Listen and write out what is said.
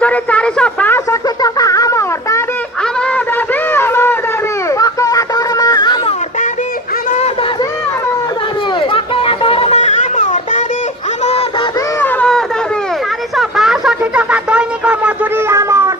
मजुरी 462 टंका आमर दाबी आमर दाबी आमर दाबी बकेया दरमा आमर दाबी आमर दाबी आमर दाबी बकेया दरमा आमर दाबी आमर दाबी आमर दाबी 462 टंका दैनिक मजुरी आमर